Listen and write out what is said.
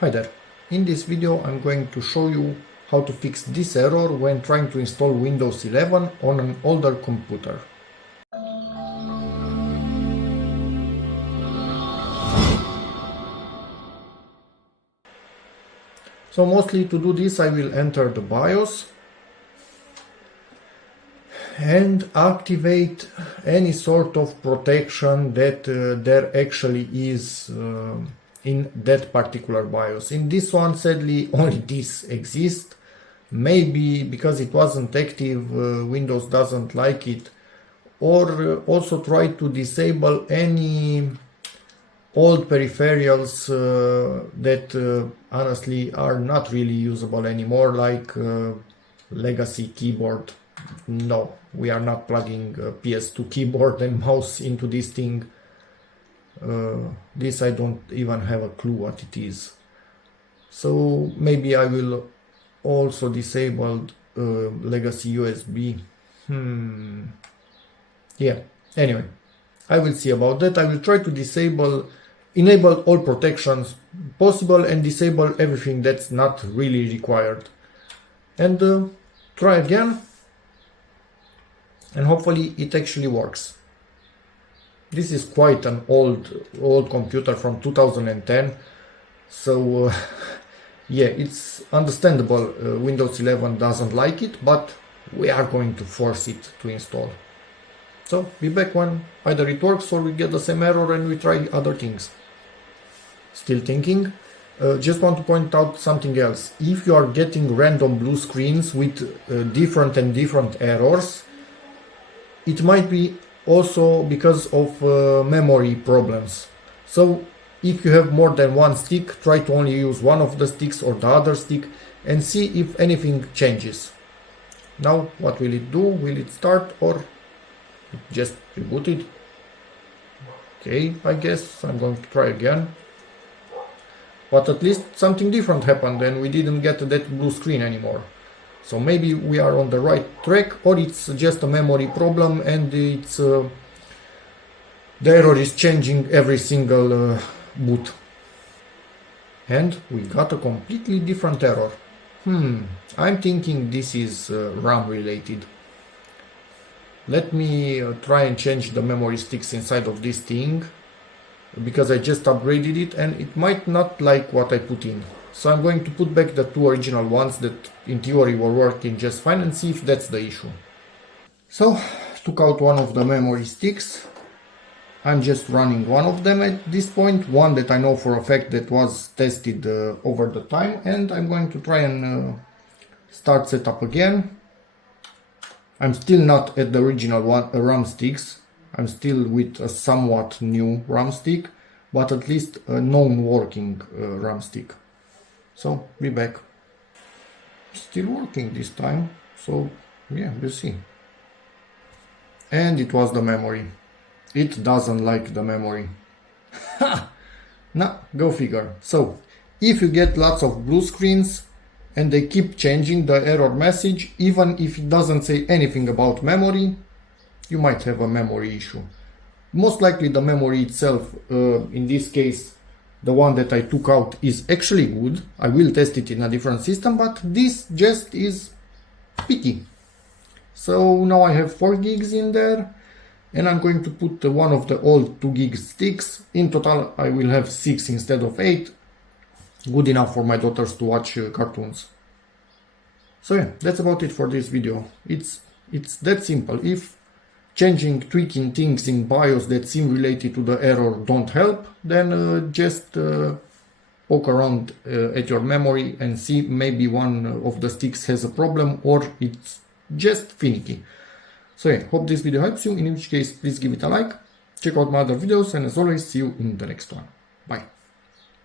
Hi there, in this video I'm going to show you how to fix this error when trying to install Windows 11 on an older computer. So mostly to do this I will enter the BIOS and activate any sort of protection that there actually is in that particular BIOS. In this one, sadly, only this exists. Maybe because it wasn't active, Windows doesn't like it. Or also try to disable any old peripherals that honestly are not really usable anymore, like legacy keyboard. No, we are not plugging PS2 keyboard and mouse into this thing. This I don't even have a clue what it is. So maybe I will also disable legacy USB. Yeah, anyway, I will see about that. I will try to enable all protections possible and disable everything that's not really required. And try again. And hopefully it actually works. This is quite an old computer from 2010, so yeah, it's understandable Windows 11 doesn't like it, but we are going to force it to install. So be back when either it works or we get the same error and we try other things. Still thinking? Just want to point out something else. If you are getting random blue screens with different errors, it might be also because of memory problems. So if you have more than one stick, try to only use one of the sticks or the other stick and see if anything changes. Now what will it do? Will it start or just reboot it? Okay, I guess I'm going to try again. But at least something different happened and we didn't get that blue screen anymore. So maybe we are on the right track, or it's just a memory problem and it's the error is changing every single boot. And we got a completely different error. I'm thinking this is RAM related. Let me try and change the memory sticks inside of this thing, because I just upgraded it and it might not like what I put in. So I'm going to put back the two original ones that in theory were working just fine and see if that's the issue. So, took out one of the memory sticks. I'm just running one of them at this point, one that I know for a fact that was tested over the time, and I'm going to try and start setup again. I'm still not at the original RAM sticks. I'm still with a somewhat new RAM stick, but at least a known working RAM stick. So, be back. Still working this time, so yeah, we'll see. And it was the memory. It doesn't like the memory. Ha! Nah, go figure. So, if you get lots of blue screens and they keep changing the error message, even if it doesn't say anything about memory, you might have a memory issue. Most likely the memory itself, in this case, the one that I took out, is actually good. I will test it in a different system, but this just is picky. So now I have 4 gigs in there, and I'm going to put one of the old 2 gig sticks. In total I will have 6 instead of 8. Good enough for my daughters to watch cartoons. So yeah, that's about it for this video. It's that simple. If tweaking things in BIOS that seem related to the error don't help, then just poke around at your memory and see maybe one of the sticks has a problem or it's just finicky. So yeah, hope this video helps you. In which case, please give it a like, check out my other videos, and as always, see you in the next one. Bye.